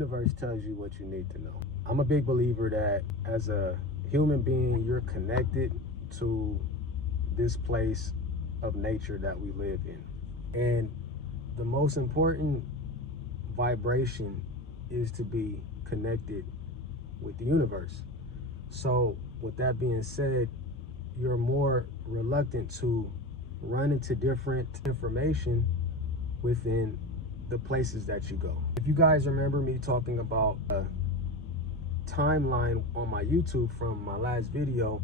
universe tells you what you need to know. I'm a big believer that as a human being, you're connected to this place of nature that we live in. And the most important vibration is to be connected with the universe. So with that being said, you're more reluctant to run into different information within the places that you go. If you guys remember me talking about a timeline on my YouTube from my last video,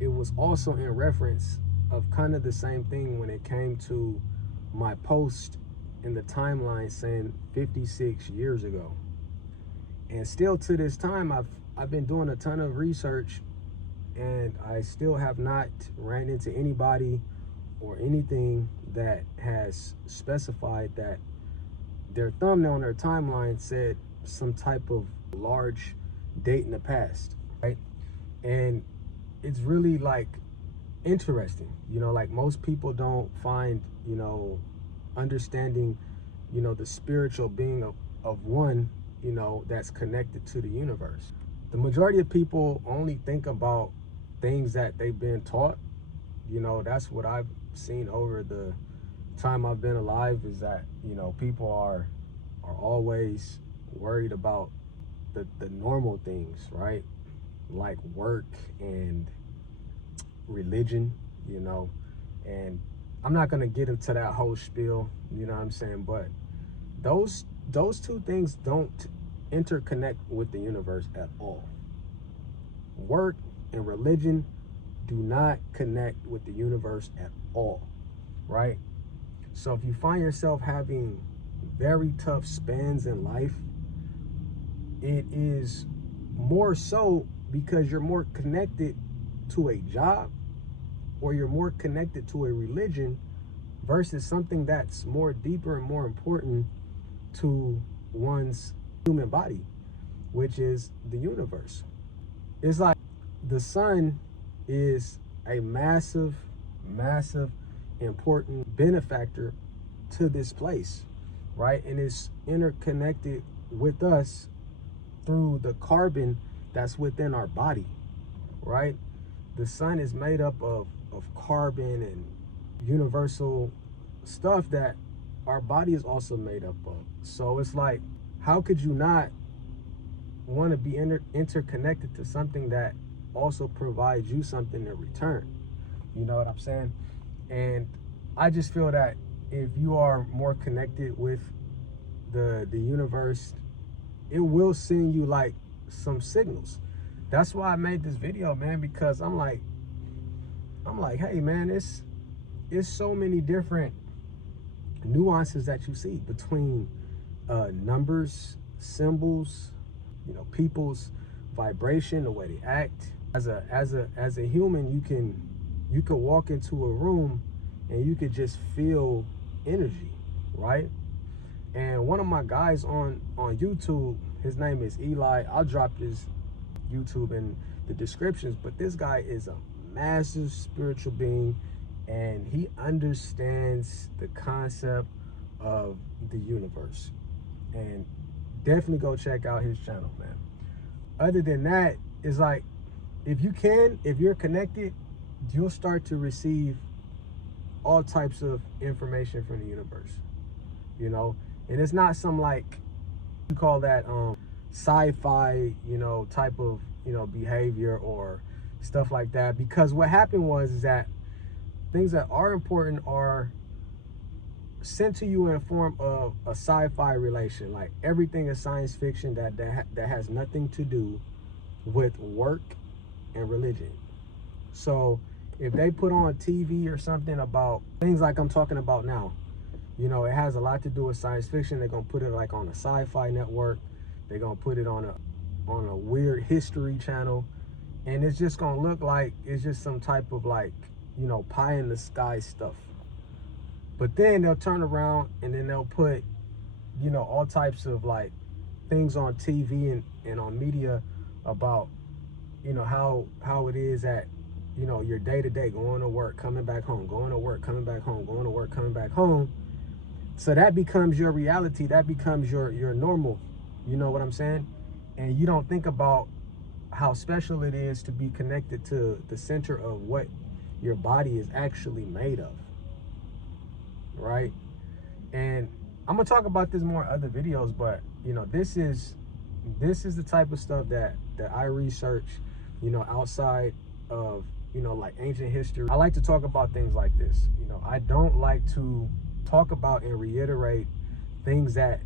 it was also in reference of kind of the same thing when it came to my post in the timeline saying 56 years ago. And still to this time, I've been doing a ton of research, and I still have not ran into anybody or anything that has specified that their thumbnail on their timeline said some type of large date in the past, right? And it's really like interesting, you know, like most people don't find, you know, understanding, you know, the spiritual being of one, you know, that's connected to the universe. The majority of people only think about things that they've been taught. You know, that's what I've seen over the time I've been alive, is that, you know, people are always worried about the normal things, right? Like work and religion, you know. And I'm not gonna get into that whole spiel, you know what I'm saying, but those two things don't interconnect with the universe at all. Work and religion do not connect with the universe at all, right? So if you find yourself having very tough spans in life, it is more so because you're more connected to a job, or you're more connected to a religion versus something that's more deeper and more important to one's human body, which is the universe. It's like the sun is a massive important benefactor to this place, right? And it's interconnected with us through the carbon that's within our body, right? The sun is made up of carbon and universal stuff that our body is also made up of. So it's like, how could you not want to be interconnected to something that also provides you something in return? You know what I'm saying? And I just feel that if you are more connected with the universe, it will send you like some signals. That's why I made this video, man, because I'm like, hey man, it's so many different nuances that you see between numbers, symbols, you know, people's vibration, the way they act. As a human, you can walk into a room and you could just feel energy, right? And one of my guys on YouTube, his name is Eli. I'll drop his YouTube in the descriptions, but this guy is a massive spiritual being, and he understands the concept of the universe. And definitely go check out his channel, man. Other than that, it's like, if you're connected, you'll start to receive all types of information from the universe, you know. And it's not some, like, you call that sci-fi, you know, type of, you know, behavior or stuff like that. Because what happened was is that things that are important are sent to you in a form of a sci-fi relation. Like everything is science fiction that has nothing to do with work and religion. So if they put on TV or something about things like I'm talking about now, you know, it has a lot to do with science fiction. They're gonna put it like on a sci-fi network. They're gonna put it on a weird history channel, and it's just gonna look like it's just some type of, like, you know, pie in the sky stuff. But then they'll turn around and then they'll put, you know, all types of like things on TV and on media about, you know, how it is at, you know, your day to day, going to work, coming back home, going to work, coming back home, going to work, coming back home. So that becomes your reality. That becomes your normal, You know what I'm saying? And you don't think about how special it is to be connected to the center of what your body is actually made of, right? And I'm gonna talk about this more in other videos, but you know, this is the type of stuff that I research, you know, outside of, you know, like ancient history. I like to talk about things like this. You know, I don't like to talk about and reiterate things that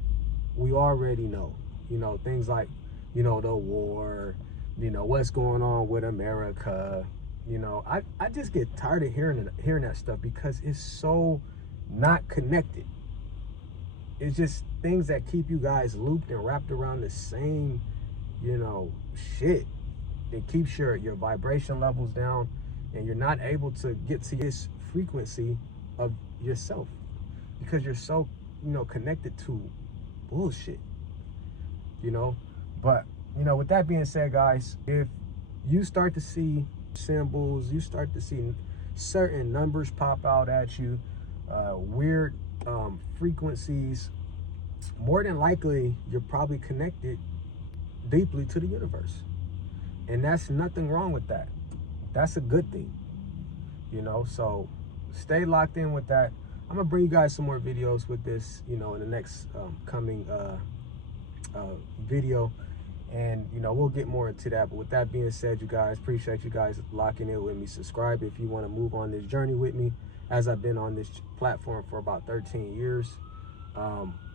we already know. You know, things like, you know, the war, you know, what's going on with America. You know, I just get tired of hearing that stuff because it's so not connected. It's just things that keep you guys looped and wrapped around the same, you know, shit. It keeps your vibration levels down, and you're not able to get to this frequency of yourself because you're so, you know, connected to bullshit, you know. But, you know, with that being said, guys, if you start to see symbols, you start to see certain numbers pop out at you, weird frequencies, more than likely you're probably connected deeply to the universe, and that's nothing wrong with that. That's a good thing, you know. So stay locked in with that. I'm gonna bring you guys some more videos with this, you know, in the next coming video, and you know, we'll get more into that. But with that being said, you guys, appreciate you guys locking in with me. Subscribe if you want to move on this journey with me, as I've been on this platform for about 13 years.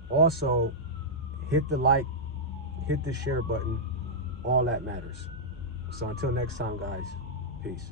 Also, hit the like, hit the share button. All that matters. So until next time, guys, peace.